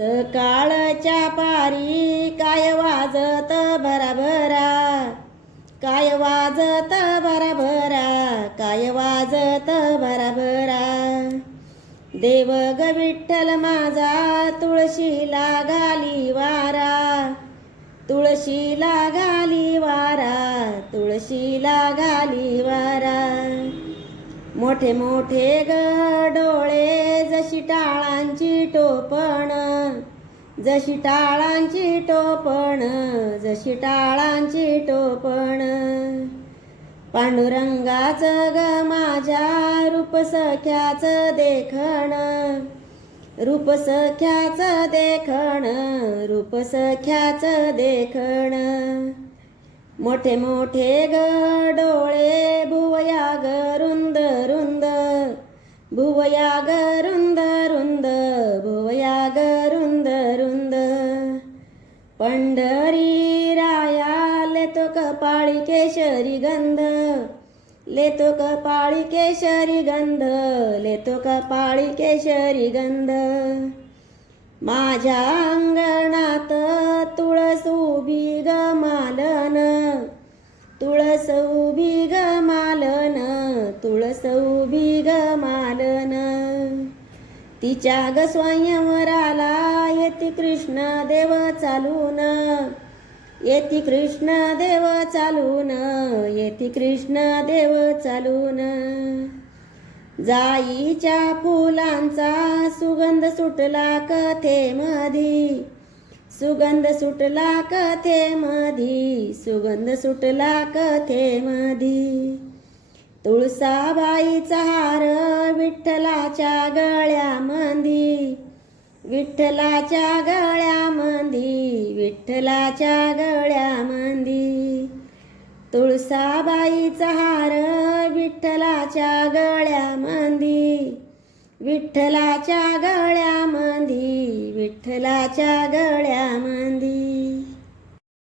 सकाळच्या पारी काय वाजत भराभरा? काय वाजत भराभरा? काय वाजत भराभरा? देव ग विठ्ठल माझा तुळशीला घाली वारा. तुळशीला घाली वारा तुळशीला घाली वारा. मोठे मोठे ग डोळे जशी टाळांची टोपण जशी टाळांची टोपण जशी टाळांची टोपण. पांडुरंगाचं ग माझ्या रूप देखण रूपसख्याचं देखण रूपसख्याचं देखण. मोठे मोठे ग डोळे भुवया ग रुंद रुंद भुवया रुंद रुंद पंढरी राया लेतो कपाळी केशरी गंध लेतो कपाळी केशरी गंध लेतो कपाळी केशरी गंध माझ्या अंगणात तुळस उभी ग मालन तुळस उभी ग मालन तुळस तिच्या ग स्वयंवराला येती कृष्ण देव चालून. येती कृष्ण देव चालून येती कृष्ण देव चालून. जाईच्या फुलांचा सुगंध सुटला कथेमधी. सुगंध सुटला कथेमधी सुगंध सुटला कथेमधी. तुळसाबाईचा हार विठ्ठलाच्या गळ्यामंदी विठ्ठलाच्या गळ्यामंदी विठ्ठलाच्या गळ्यामंदी. तुळसाबाईचा हार विठ्ठलाच्या गळ्यामंदी विठ्ठलाच्या गळ्यामंदी विठ्ठलाच्या गळ्या